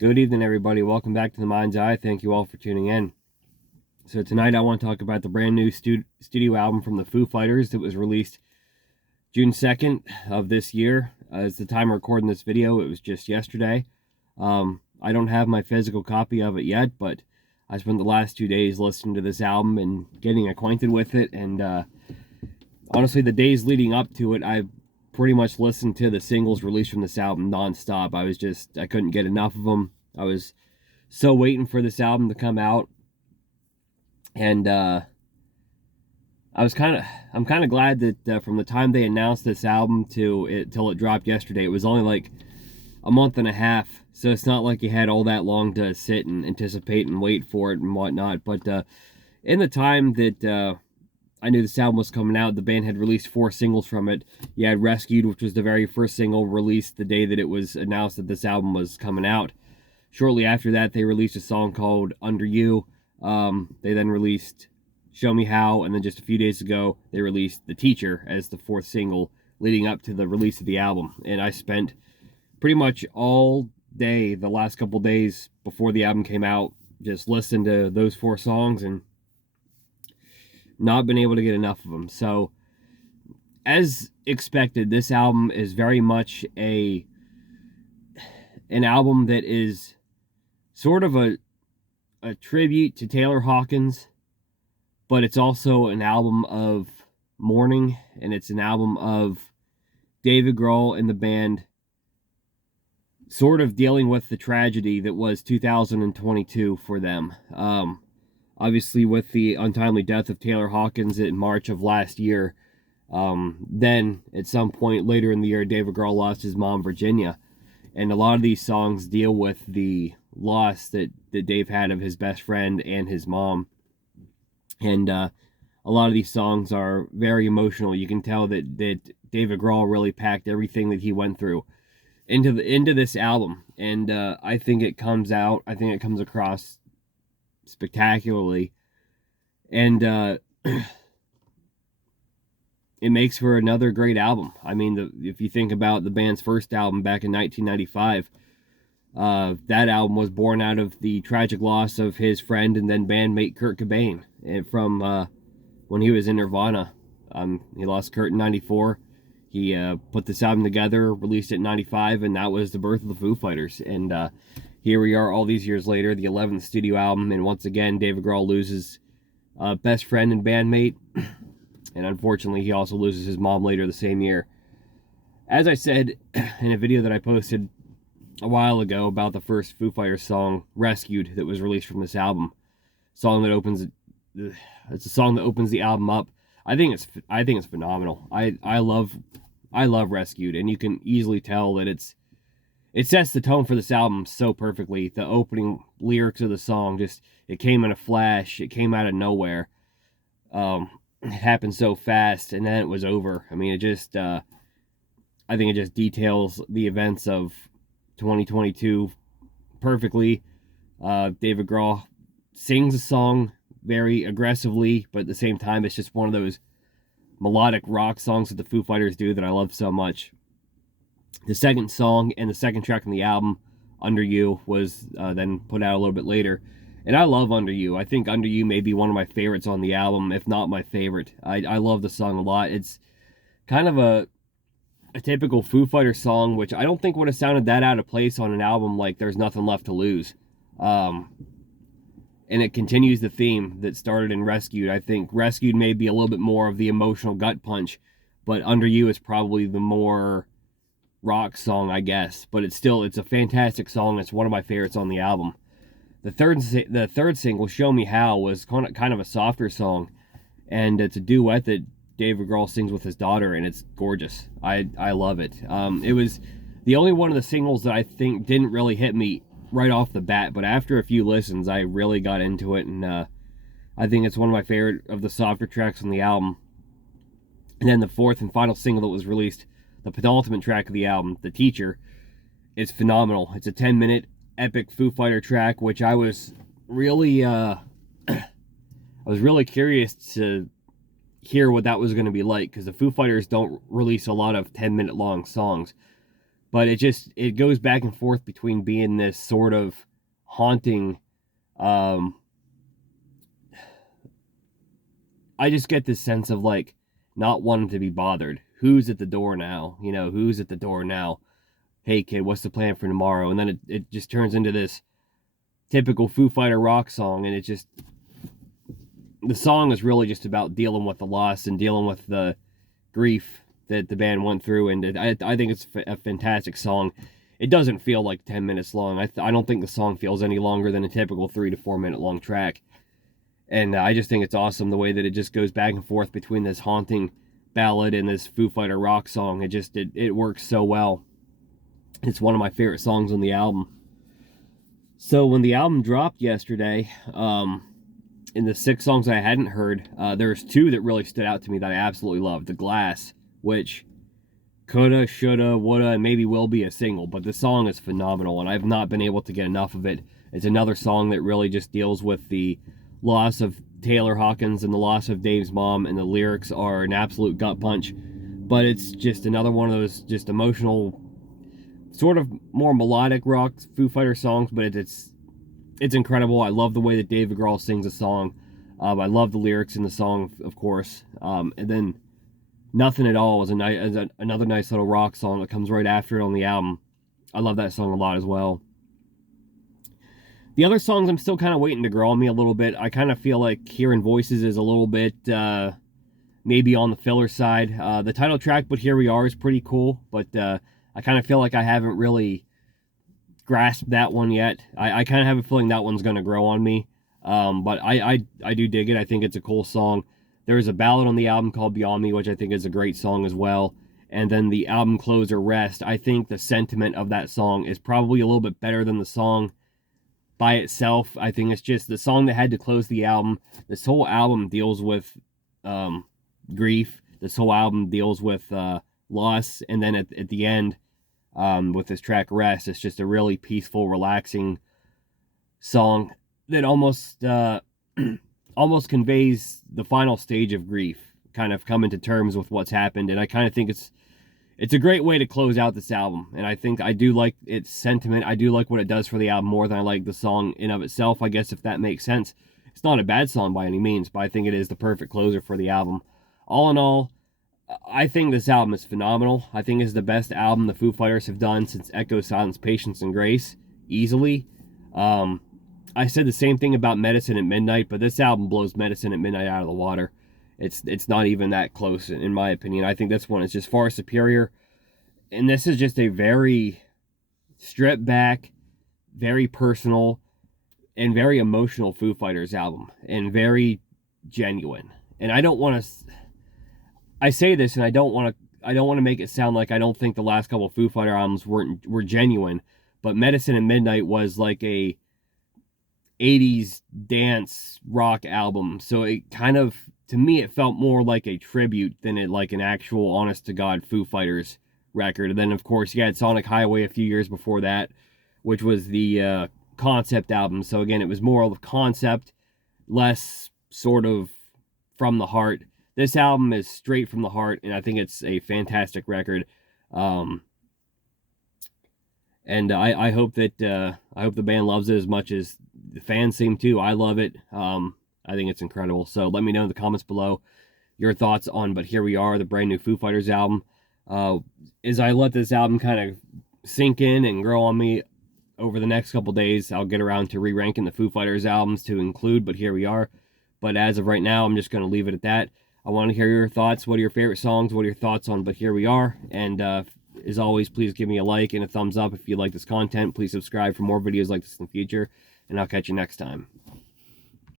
Good evening, everybody. Welcome back to the Mind's Eye. Thank you all for tuning in. So tonight I want to talk about the brand new studio album from the Foo Fighters that was released June 2nd of this year. As the time of recording this video, it was just yesterday. I don't have my physical copy of it yet, but I spent the last 2 days listening to this album and getting acquainted with it. And honestly, the days leading up to it, I pretty much listened to the singles released from this album nonstop. I couldn't get enough of them. I was so waiting for this album to come out, and I'm kind of glad that from the time they announced this album till it dropped yesterday, it was only like a month and a half. So it's not like you had all that long to sit and anticipate and wait for it and whatnot. But in the time that I knew this album was coming out, the band had released 4 singles from it. You had Rescued, which was the very first single released the day that it was announced that this album was coming out. Shortly after that, they released a song called Under You. They then released Show Me How, and then just a few days ago, they released The Teacher as the 4th single leading up to the release of the album. And I spent pretty much all day, the last couple days before the album came out, just listening to those 4 songs and not been able to get enough of them. So, as expected, this album is very much an album that is sort of a tribute to Taylor Hawkins, but it's also an album of mourning, and it's an album of David Grohl and the band sort of dealing with the tragedy that was 2022 for them. Obviously, with the untimely death of Taylor Hawkins in March of last year, then at some point later in the year, David Grohl lost his mom, Virginia. And a lot of these songs deal with the loss that Dave had of his best friend and his mom. And a lot of these songs are very emotional. You can tell that David Grohl really packed everything that he went through into this album. And I think it comes across spectacularly. And it makes for another great album. I mean, if you think about the band's first album back in 1995, that album was born out of the tragic loss of his friend and then bandmate Kurt Cobain from when he was in Nirvana. He lost Kurt in 94. He put this album together, released it in 95, and that was the birth of the Foo Fighters. And here we are all these years later, the 11th studio album, and once again, David Grohl loses best friend and bandmate, and unfortunately, he also loses his mom later the same year. As I said in a video that I posted a while ago about the first Foo Fighters song, Rescued, that was released from this album, it's a song that opens the album up. I think it's phenomenal. I love Rescued, and you can easily tell that it sets the tone for this album so perfectly. The opening lyrics of the song, it came in a flash. It came out of nowhere. It happened so fast, and then it was over. I mean, I think it just details the events of 2022 perfectly. David Grohl sings a song very aggressively, but at the same time, it's just one of those melodic rock songs that the Foo Fighters do that I love so much. The second song and the second track on the album, Under You, was then put out a little bit later. And I love Under You. I think Under You may be one of my favorites on the album, if not my favorite. I love the song a lot. It's kind of a typical Foo Fighters song, which I don't think would have sounded that out of place on an album like There's Nothing Left to Lose. And it continues the theme that started in Rescued. I think Rescued may be a little bit more of the emotional gut punch, but Under You is probably the more rock song, I guess. But it's a fantastic song. It's one of my favorites on the album. The third single, Show Me How, was kind of a softer song, and it's a duet that David Grohl sings with his daughter, and it's gorgeous. I love it. It was the only one of the singles that I think didn't really hit me right off the bat, but after a few listens, I really got into it, and I think it's one of my favorite of the softer tracks on the album. And then the 4th and final single that was released, the penultimate track of the album, The Teacher, is phenomenal. It's a 10-minute epic Foo Fighter track, which I was really curious to hear what that was going to be like, because the Foo Fighters don't release a lot of 10-minute long songs. but it goes back and forth between being this sort of haunting. I just get this sense of like not wanting to be bothered. Who's at the door now? You know, who's at the door now? Hey kid, what's the plan for tomorrow? And then it just turns into this typical Foo Fighter rock song, and the song is really just about dealing with the loss and dealing with the grief that the band went through, and I think it's a fantastic song. It doesn't feel like 10 minutes long. I don't think the song feels any longer than a typical 3 to 4 minute long track. And I just think it's awesome the way that it just goes back and forth between this haunting ballad and this Foo Fighter rock song. It works so well. It's one of my favorite songs on the album. So when the album dropped yesterday, in the 6 songs I hadn't heard, there's 2 that really stood out to me that I absolutely loved. The Glass, which coulda, shoulda, woulda, and maybe will be a single, but the song is phenomenal, and I've not been able to get enough of it. It's another song that really just deals with the loss of Taylor Hawkins and the loss of Dave's mom, and the lyrics are an absolute gut punch, but it's just another one of those just emotional, sort of more melodic rock Foo Fighter songs, but it's incredible. I love the way that Dave Grohl sings a song. I love the lyrics in the song, of course. And then Nothing at All is another nice little rock song that comes right after it on the album. I love that song a lot as well. The other songs I'm still kind of waiting to grow on me a little bit. I kind of feel like Hearing Voices is a little bit maybe on the filler side. The title track, But Here We Are, is pretty cool, but I kind of feel like I haven't really grasped that one yet. I kind of have a feeling that one's going to grow on me, but I do dig it. I think it's a cool song. There's a ballad on the album called Beyond Me, which I think is a great song as well. And then the album closer, Rest, I think the sentiment of that song is probably a little bit better than the song by itself. I think it's just the song that had to close the album. This whole album deals with grief. This whole album deals with loss. And then at the end, with this track Rest, it's just a really peaceful, relaxing song that almost almost conveys the final stage of grief, kind of coming to terms with what's happened. And I kind of think it's a great way to close out this album. And I think I do like its sentiment. I do like what it does for the album more than I like the song in of itself, I guess, if that makes sense. It's not a bad song by any means, but I think it is the perfect closer for the album. All in all, I think this album is phenomenal. I think it's the best album the Foo Fighters have done since Echo, Silence, Patience, and Grace, easily. I said the same thing about Medicine at Midnight, but this album blows Medicine at Midnight out of the water. It's not even that close, in my opinion. I think this one is just far superior. And this is just a very stripped back, very personal, and very emotional Foo Fighters album. And very genuine. And I don't want to... I say this, and I don't want to make it sound like I don't think the last couple of Foo Fighter albums were genuine. But Medicine at Midnight was like a 80s dance rock album, so it kind of, to me, it felt more like a tribute than it like an actual honest to God Foo Fighters record. And then of course you had Sonic Highway a few years before that, which was the concept album. So again, it was more of a concept, less sort of from the heart. This album is straight from the heart, and I think it's a fantastic record. And I hope that I hope the band loves it as much as the fans seem to. I love it. I think it's incredible. So let me know in the comments below your thoughts on But Here We Are, the brand new Foo Fighters album. As I let this album kind of sink in and grow on me over the next couple days, I'll get around to re-ranking the Foo Fighters albums to include But Here We Are. But as of right now, I'm just going to leave it at that. I want to hear your thoughts. What are your favorite songs? What are your thoughts on But Here We Are? And as always, please give me a like and a thumbs up if you like this content. Please subscribe for more videos like this in the future, and I'll catch you next time.